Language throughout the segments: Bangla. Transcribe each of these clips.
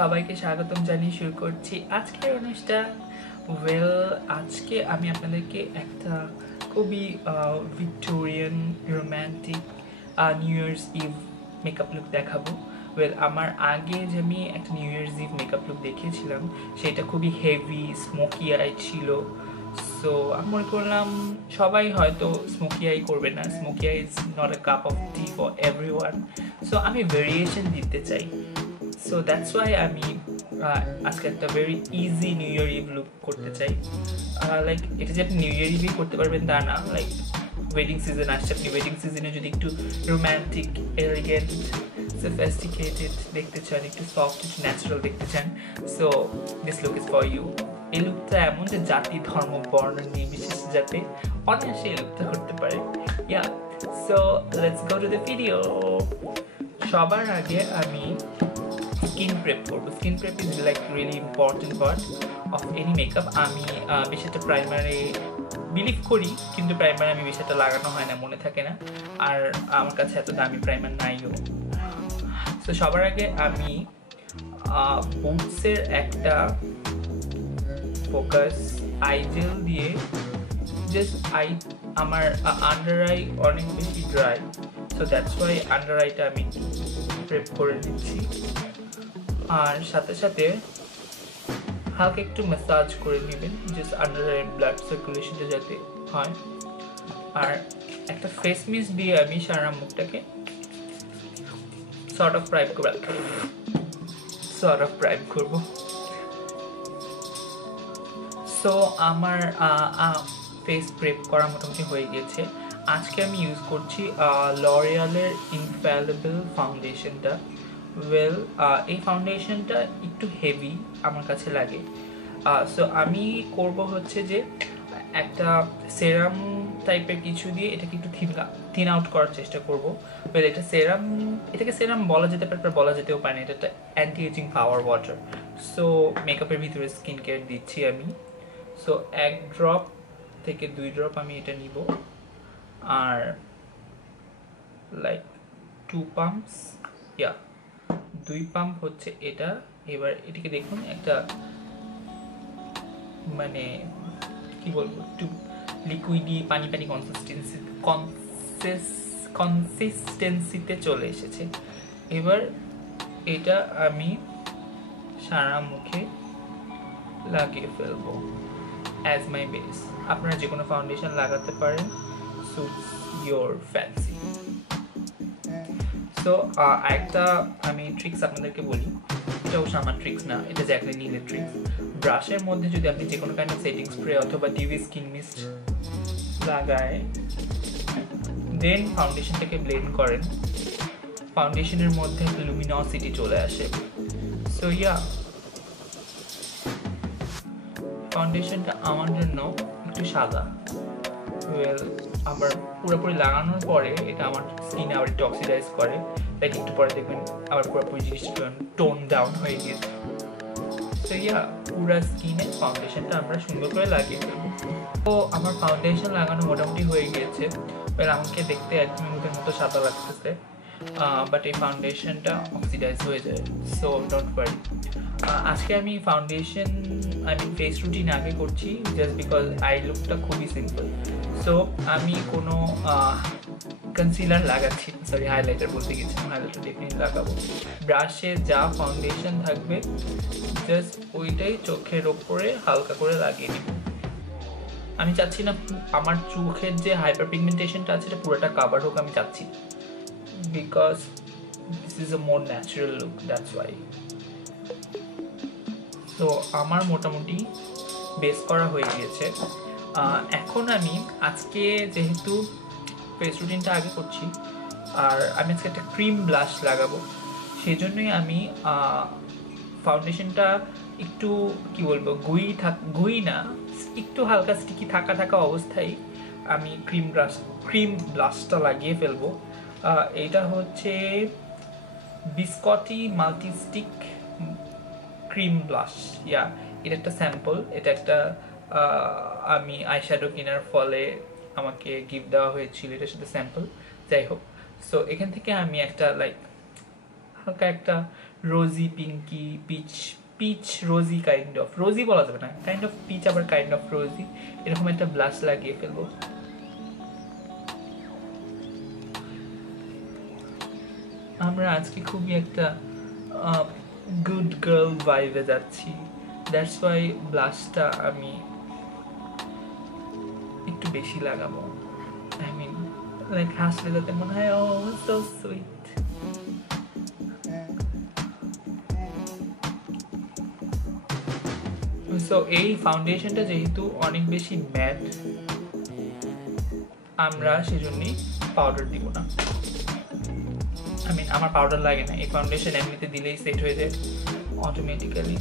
সবাইকে স্বাগতম জানিয়ে শুরু করছি আজকের অনুষ্ঠান। ওয়েল, আজকে আমি আপনাদেরকে একটা খুবই Victorian romantic new year's eve makeup look দেখাবো। ওয়েল, আমার আগে যে আমি একটা new year's eve makeup look দেখিয়েছিলাম সেটা খুবই হেভি স্মোকি আই ছিল। সো আমি মনে করলাম সবাই হয়তো স্মোকি আই করবে না, smoky eye is not a cup of tea for everyone. So আমি ভেরিয়েশন দিতে চাই। সো দ্যাটস ওয়াই আমি আজকে একটা very easy new year eve look করতে চাই। লাইক এটা যে আপনি নিউ ইয়ার ইভই করতে পারবেন তা না, লাইক ওয়েডিং সিজন আসছে, আপনি ওয়েডিং সিজনে যদি একটু রোম্যান্টিক এলিগেন্ট sophisticated দেখতে চান, একটু সফট একটু ন্যাচারাল দেখতে চান, so this look is for you. এই লুকটা এমন যে জাতি ধর্ম বর্ণ নির্বিশেষে যাতে অনায়াসে এই লুকটা করতে পারে। Yeah, so let's go to the video. সবার আগে আমি স্কিন প্রেপ করবো। Skin prep is like really important part of any makeup. আমি বেশি একটা প্রাইমারে বিলিভ করি, কিন্তু প্রাইমার আমি বেশি একটা লাগানো হয় না, মনে থাকে না, আর আমার কাছে এত দামি প্রাইমার নাইও। তো সবার আগে আমি বুটসের একটা ফোকাস আই জেল দিয়ে জাস্ট আমার আন্ডার আই অনেক বেশি dry, so that's Y under আইটা আমি প্রেপ করে দিচ্ছি। আর সাথে সাথে হালকা একটু ম্যাসাজ করে নেবেন, জাস্ট আন্ডার আই ব্লাড সার্কুলেশনটা যাতে হয়। আর একটা ফেস মিস্ট দিয়ে আমি সারা মুখটাকে সর্ট অফ প্রাইম করব। সো আমার ফেস প্রেপ করা মোটামুটি হয়ে গেছে। আজকে আমি ইউজ করছি লরিয়ালের ইনফ্যালিবল ফাউন্ডেশনটা। ওয়েল, এই ফাউন্ডেশনটা একটু হেভি আমার কাছে লাগে। সো আমি করব হচ্ছে যে একটা সেরাম টাইপের কিছু দিয়ে এটাকে একটু থিন আউট করার চেষ্টা করব। ওয়েল, এটাকে সেরাম বলা যেতে পারে, বলা যেতেও পারে না, এটা একটা অ্যান্টি এজিং পাওয়ার ওয়াটার। সো মেকআপের ভিতরে স্কিন কেয়ার দিচ্ছি আমি। সো 1 ড্রপ থেকে 2 ড্রপ আমি এটা নিব, আর লাইক 2 পাম্পস, 2 পাম্প হচ্ছে এটা। এবার এটিকে দেখুন একটা মানে কি বলবো, একটু লিকুইডি পানি কনসিস্টেন্সিতে চলে এসেছে। এবার এটা আমি সারা মুখে লাগিয়ে ফেলবো অ্যাজ মাই বেস। আপনারা যে কোনো ফাউন্ডেশন লাগাতে পারেন, সুটস ইয়োর ফ্যান্সি। সো একটা আমি ট্রিক্স আপনাদেরকে বলি, এটা অবশ্য আমার ট্রিক্স না, এটা জ্যাকলিন হিলের ট্রিক্স। ব্রাশের মধ্যে যদি আপনি যে কোনো কাইন্ড অফ সেটিং স্প্রে অথবা ডিভি স্কিন মিস্ট লাগায় দেন ফাউন্ডেশনটাকে ব্লেন্ড করেন, ফাউন্ডেশনের মধ্যে লুমিনসিটি চলে আসে। সো ফাউন্ডেশনটা আমার জন্য একটু সাদা। ওয়েল, আবার পুরোপুরি লাগানোর পরে এটা আমার স্কিনে আবার একটু অক্সিডাইজ করে, লাইক একটু পরে দেখবেন আবার পুরোপুরি জিনিসটা টোন ডাউন হয়ে গিয়েছে। তো পুরো স্কিনে ফাউন্ডেশনটা আমরা সুন্দর করে লাগিয়ে ফেলবো। তো আমার ফাউন্ডেশন লাগানো মোটামুটি হয়ে গিয়েছে। ওয়েল, আমাকে দেখতে একদম মুখের মতো সাদা লাগতেছে, বাট এই ফাউন্ডেশনটা অক্সিডাইজ হয়ে যায়, সো ডোন্ট ওয়ারি। আজকে আমি ফেস রুটিন আগে করছি জাস্ট বিকজ আই লুকটা খুবই সিম্পল। সো আমি কোনো কনসিলার লাগাচ্ছি, সরি হাইলাইটার বলতে গেছিলাম, হাইলাইটার ডেফিনেটলি লাগাবো। ব্রাশে যা ফাউন্ডেশন থাকবে জাস্ট ওইটাই চোখের ওপরে হালকা করে লাগিয়ে নিব। আমি চাচ্ছি না আমার চোখের যে হাইপার পিগমেন্টেশনটা আছে এটা পুরোটা কাভার হোক, আমি চাচ্ছি, because this is a more natural look, that's why. তো আমার মোটামুটি বেস করা হয়ে গিয়েছে। এখন আমি আজকে যেহেতু ফেস রুটিনটা আগে করছি আর আমি আজকে একটা ক্রিম ব্লাশ লাগাবো, সেই জন্যই আমি ফাউন্ডেশনটা একটু কি বলবো গুই না, একটু হালকা স্টিকি থাকা অবস্থায় আমি ক্রিম ব্লাশটা লাগিয়ে ফেলবো। এটা হচ্ছে বিস্কটি মাল্টি স্টিক ক্রিম ব্লাশ। এটা একটা স্যাম্পল, এটা একটা আমি আইশ্যাডো কেনার ফলে আমাকে গিফট দেওয়া হয়েছিল, এটার সাথে স্যাম্পল। যাই হোক, সো এখান থেকে আমি একটা লাইক হালকা একটা rosy pinky peach peach rosy kind of, rosy বলা যাবে না, কাইন্ড অফ পিচ আবার কাইন্ড অফ রোজি, এরকম একটা ব্লাশ লাগিয়ে ফেলবো। আমরা আজকে খুবই একটা গুড গার্ল ভাইবে যাচ্ছি, দ্যাটস ওয়াই ব্লাশটা আমি একটু বেশি লাগাবো। আই মিন লাইক হাসলে যাতে মনে হয় ও সো সুইট। সো এই ফাউন্ডেশনটা যেহেতু অনেক বেশি ম্যাট, আমরা সেজন্যই পাউডার দিব না। আই মিন আমার পাউডার লাগে না, এই ফাউন্ডেশন এমনিতে দিলেই সেট হয়ে যায় অটোমেটিক্যালি।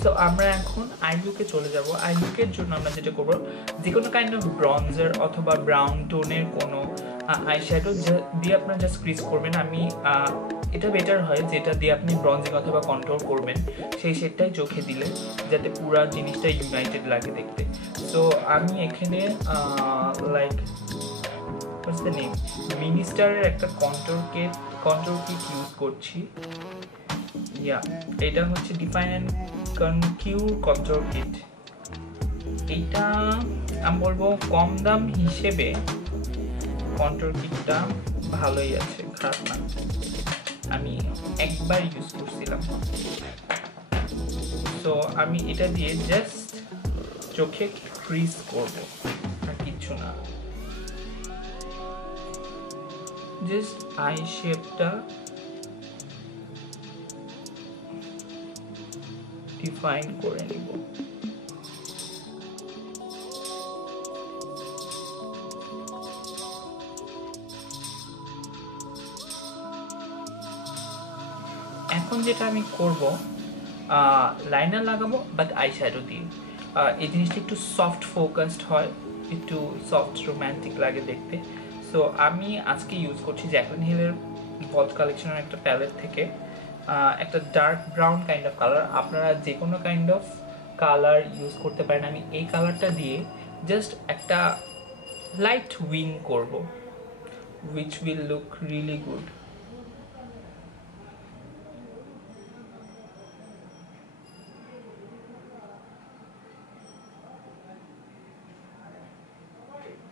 সো আমরা এখন আই লুকে চলে যাব। আই লুকের জন্য আমরা যেটা করবো, যে কোনো কাইন্ড অফ ব্রঞ্জার অথবা ব্রাউন টোনের কোনো আই শ্যাডো দিয়ে আপনারা জাস্ট ক্রিজ করবেন। আমি এটা বেটার হয় যেটা দিয়ে আপনি ব্রঞ্জিং অথবা কন্ট্রোল করবেন, সেই শেডটাই চোখে দিলে যাতে পুরো জিনিসটা ইউনাইটেড লাগে দেখতে। সো আমি এখানে লাইক হোয়াটস দ্য নেম, মিনিস্টারের একটা কন্ট্রোল কিট ইউজ করছি। ইয়া, এটা হচ্ছে define and conquer control kit. এইটা আমি বলবো কম দাম হিসেবে কন্ট্রোল কিটটা ভালোই আছে, খারাপ না। আমি একবার ইউজ করছিলাম। তো আমি এটা দিয়ে জাস্ট চোখে ক্রিজ করবো, আর কিছু না। জাস্ট আই শেপটা ডিফাইন করে নিব। এখন যেটা আমি করব, লাইনার লাগাবো বাট আই শ্যাডো দিয়ে। এই জিনিসটা একটু সফট ফোকাসড হয়, একটু সফট রোম্যান্টিক লাগে দেখতে। সো আমি আজকে ইউজ করছি জ্যাকলিন হিলের ভল্ট কালেকশনের একটা প্যালেট থেকে একটা dark brown kind of colour. আপনারা যে কোনো কাইন্ড অফ কালার ইউজ করতে পারেন। আমি এই কালারটা দিয়ে জাস্ট একটা লাইট উইং করব, which will look really good.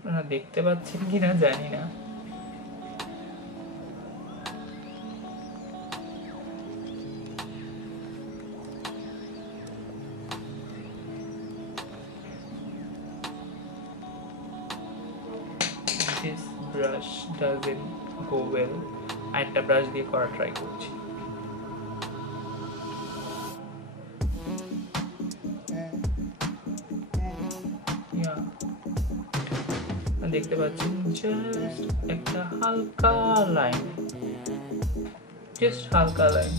আপনারা দেখতে পাচ্ছেন কিনা জানি না। This brush doesn't go well. আরেকটা ব্রাশ দিয়ে করা ট্রাই করছি। দেখতে পাচ্ছেন জাস্ট একটা হালকা লাইন, জাস্ট হালকা লাইন।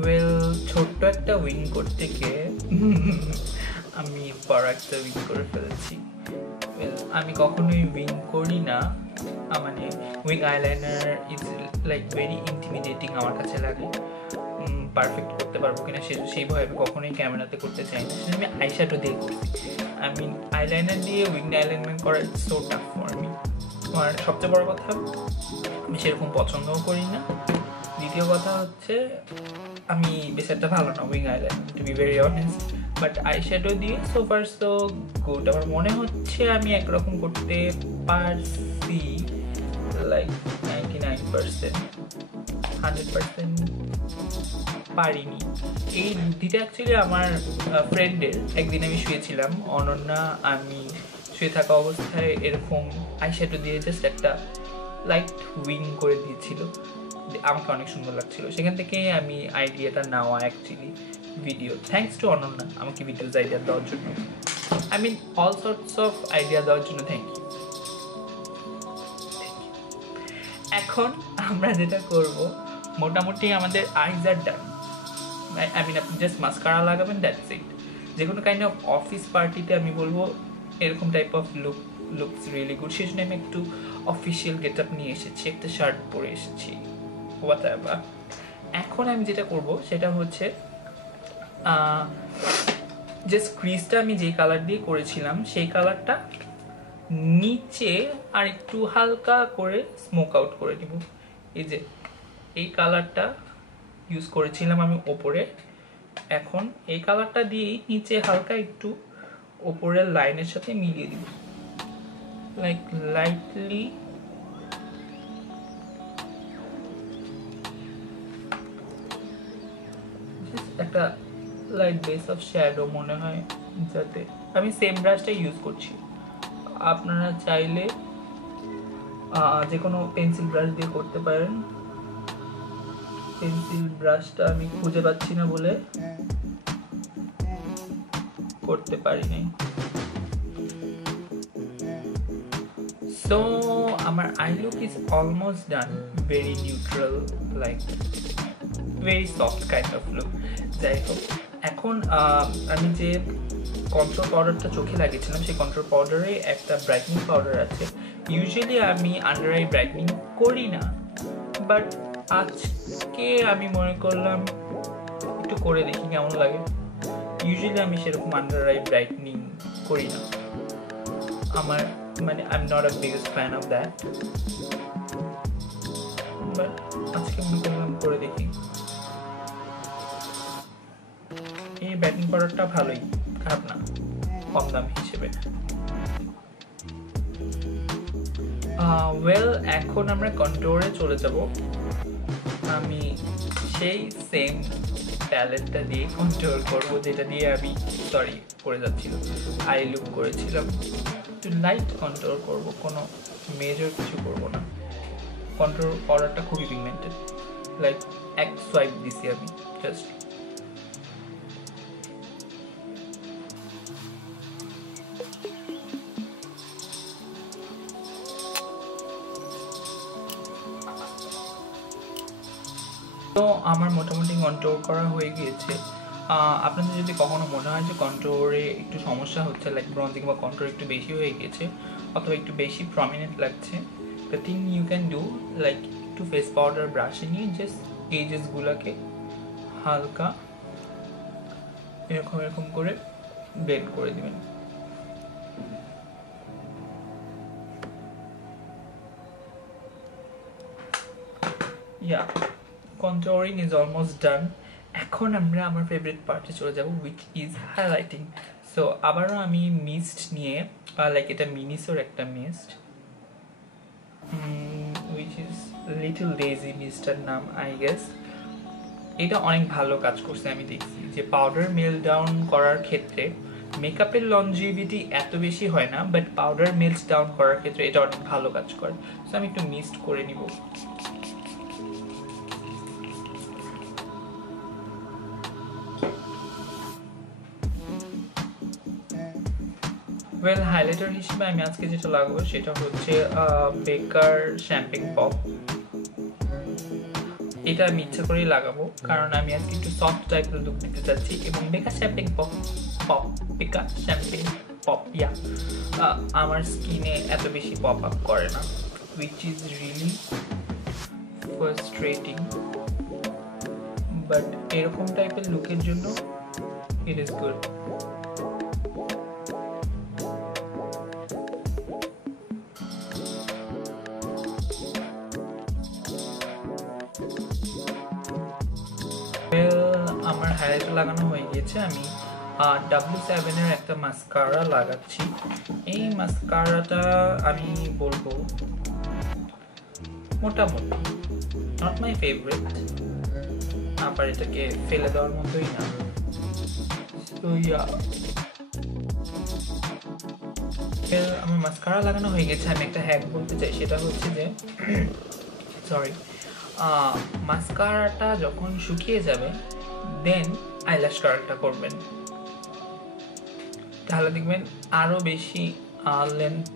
ওয়েল, ছোট্ট একটা উইং করতে গিয়ে আমি বড় একটা উইং করে ফেলেছি। ওয়েল, আমি কখনোই উইং করি না, মানে wing eyeliner is like very intimidating আমার কাছে লাগে। পারফেক্ট করতে পারবো কিনা সেই ভয়ে আমি কখনোই ক্যামেরাতে করতে চাই না, সেটা আমি আইশ্যাডো দিয়ে করছি। আই মিন আইলাইনার দিয়ে উইং আইলাইনার করা সো টাফ ফর মি। আর সবচেয়ে বড় কথা, আমি সেরকম পছন্দও করি না। দ্বিতীয় কথা হচ্ছে আমি বেশ একটা ভালো না wing eyeliner, to be very honest. But eyeshadow দিয়ে সো ফার সো গুড। আমার মনে হচ্ছে আমি একরকম করতে পারছি লাইক 99%, 100% পারিনি। এই বুদ্ধিটা অ্যাকচুয়ালি আমার ফ্রেন্ডের। একদিন আমি শুয়েছিলাম, অনন্যা আমি শুয়ে থাকা অবস্থায় এরকম আইশ্যাডো দিয়ে জাস্ট একটা লাইট উইং করে দিয়েছিল, আমাকে অনেক সুন্দর লাগছিল। সেখান থেকে আমি আইডিয়াটা নেওয়া actually video. Thanks to Ananya আমাকে ভিডিওস আইডিয়া দেওয়ার জন্য। I mean all sorts of idea দেওয়ার জন্য থ্যাংক ইউ। এখন আমরা যেটা করব, মোটামুটি আমাদের আইজ আর ডান। আই মিন আপনি জাস্ট মাস্কারা লাগাবেন, দ্যাটস ইট। যে কোনো কাইন্ড অফ অফিস পার্টিতে আমি বলবো এরকম type of looks really good. সেই জন্য আমি একটু অফিসিয়াল গেট আপ নিয়ে এসেছি, একটা শার্ট পরে এসেছি, হোয়াটএভার। এখন আমি যেটা করব সেটা হচ্ছে জাস্ট ক্রিজটা আমি যেই কালার দিয়ে করেছিলাম সেই কালারটা নিচে আর একটু হালকা করে স্মোক আউট করে নিব। এই যে এই কালারটা ইউজ করেছিলাম আমি ওপরে, এখন এই কালারটা দিয়েই নিচে হালকা একটু ওপরের লাইনের সাথে মিলিয়ে দিব, লাইক লাইটলি। একটা লাইট বেস অফ শ্যাডো মনে হয়, যাতে আমি সেম ব্রাশটা ইউজ করছি। আপনারা চাইলে যে কোনো পেন্সিল ব্রাশ দিয়ে করতে পারেন। পেন্সিল ব্রাশটা আমি খুঁজে পাচ্ছি না বলে করতে পারি নাই। সো আমার I look is almost done, very neutral, like very soft kind of look. যাই হোক, এখন আমি যে কন্ট্রোল পাউডারটা চোখে লাগিয়েছিলাম, সেই কন্ট্রোল পাউডারে একটা ব্রাইটনিং পাউডার আছে। ইউজুয়ালি আমি আন্ডার আই ব্রাইটনিং করি না, বাট আজকে আমি মনে করলাম একটু করে দেখি কেমন লাগে। ইউজুয়ালি আমি সেরকম আন্ডার আই ব্রাইটনিং করি না, আমার মানে I am not a biggest fan of that, but আজকে মনে করলাম করে দেখি। এই ব্রাইটনিং পাউডারটা ভালোই, খারাপ না, কম দাম হিসেবে। ওয়েল, এখন আমরা কন্ট্রোরে চলে যাব। আমি সেই সেম প্যালেটটা দিয়ে কন্ট্রোল করব যেটা দিয়ে আমি করে যাচ্ছিল, আই লুক করেছিলাম। একটু লাইট কন্ট্রোল করব, কোনো মেজর কিছু করব না। কন্ট্রোল পাউডারটা খুবই পিগমেন্টেড, লাইক এক সোয়াইপ দিছি আমি জাস্ট। তো আমার মোটামুটি কন্ট্রোল করা হয়ে গিয়েছে। আপনাদের যদি কখনো মনে হয় যে কন্ট্রোরে একটু সমস্যা হচ্ছে, লাইক ব্রঞ্জিং বা কন্ট্রোর একটু বেশি হয়ে গিয়েছে অথবা একটু বেশি প্রমিনেন্ট লাগছে, the thing you can do, like একটু ফেস পাউডার ব্রাশে নিয়ে জাস্ট এজেসগুলোকে হালকা এরকম এরকম করে ব্লেন্ড করে দিবেন। ইয়া, contouring is almost done. এখন আমরা আমার ফেভারিট পার্টে চলে যাব, which is highlighting. সো আবারও আমি মিস্ট নিয়ে, লাইক এটা মিনিসোর একটা mist, which is little lazy mister নাম আই গেস। এটা অনেক ভালো কাজ করছে, আমি দেখছি যে পাউডার মেল ডাউন করার ক্ষেত্রে মেকআপের লঞ্জিভিটি এত বেশি হয় না, বাট পাউডার মেল্ট ডাউন করার ক্ষেত্রে এটা অনেক ভালো কাজ করে। সো আমি একটু মিস্ট করে নিব। ওয়েল, হাইলাইটার হিসেবে আমি আজকে যেটা লাগাবো সেটা হচ্ছে বেকার শ্যাম্পিং পপ। এটা আমি ইচ্ছা করেই লাগাবো কারণ আমি আজকে একটু সফট টাইপের লুক দিতে চাচ্ছি, এবং বেকার শ্যাম্পিং বেকার শ্যাম্পিং পপ আমার স্কিনে এত বেশি পপ আপ করে না, which is really frustrating, but এরকম টাইপের লুকের জন্য it is good. আমার হাইলাইটার লাগানো হয়ে গিয়েছে। আমি W7 এর একটা মাস্কারা লাগাচ্ছি। এই মাস্কারাটা আমি বলবো মোটামুটি নট মাই ফেভারিট, আবার এটাকে ফেলে দেওয়ার মতোই না। তো আমার মাস্কারা লাগানো হয়ে গেছে। আমি একটা হ্যাক বলতে চাই, সেটা হচ্ছে যে মাস্কারাটা যখন শুকিয়ে যাবে দেন আইল্যাশ কালারটা করবেন, তাহলে দেখবেন আরো বেশি লেন্থ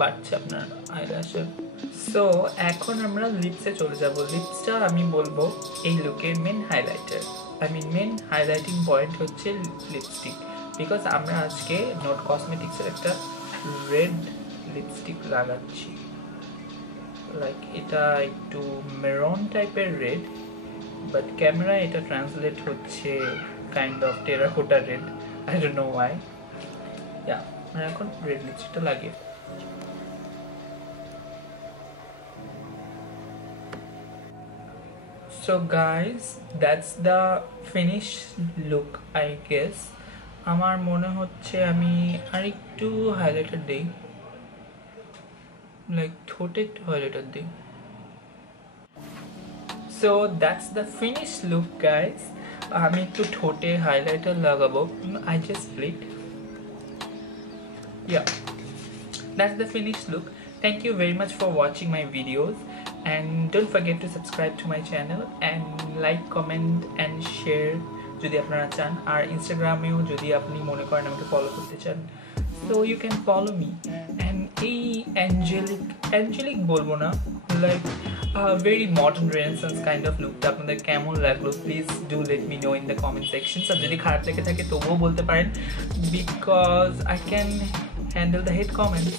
বাড়ছে আপনার আইল্যাশের। সো এখন আমরা লিপসে চলে যাব। লিপসটা আমি বলবো এই লুকের main highlighter, main highlighting point হচ্ছে লিপস্টিক, বিকজ আমরা আজকে নোট কসমেটিক্সের একটা রেড লিপস্টিক লাগাচ্ছি। লাইক এটা একটু মেরুন টাইপের রেড, বাট ক্যামেরা এটা ট্রান্সলেট হচ্ছে kind of terracotta red, I don't know Y. আমরা এখন রেড লিপস্টিকটা লাগিয়ে So guys, that's the finished look, I guess. আমার মনে হচ্ছে আমি আরেকটু হাইলাইটার দেই, লাইক ঠোঁটে একটু হাইলাইটার দেই। So that's the finished look guys. আমি একটু ঠোঁটে হাইলাইটার লাগাবো। I just split. Yeah, that's the finished look. Thank you very much for watching my videos, and don't forget to subscribe to my channel and like, comment and share যদি আপনারা চান, আর ইনস্টাগ্রামেও যদি আপনি মনে করেন আমাকে ফলো করতে চান, so you can follow me. And এই angelic বলবো না, like very modern renaissance kind of look আপনাদের কেমন লাগলো, please do let me know in the comment section. আর যদি খারাপ লেগে থাকে তবুও বলতে পারেন, because I can handle the hate comments,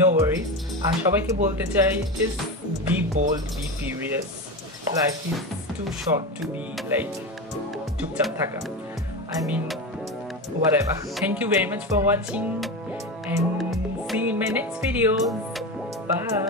no worries. আর সবাইকে বলতে চাই, just be bold, be furious. Life is too short to be like চুপচাপ থাকা. I mean, whatever. Thank you very much for watching and see you in my next video. Bye.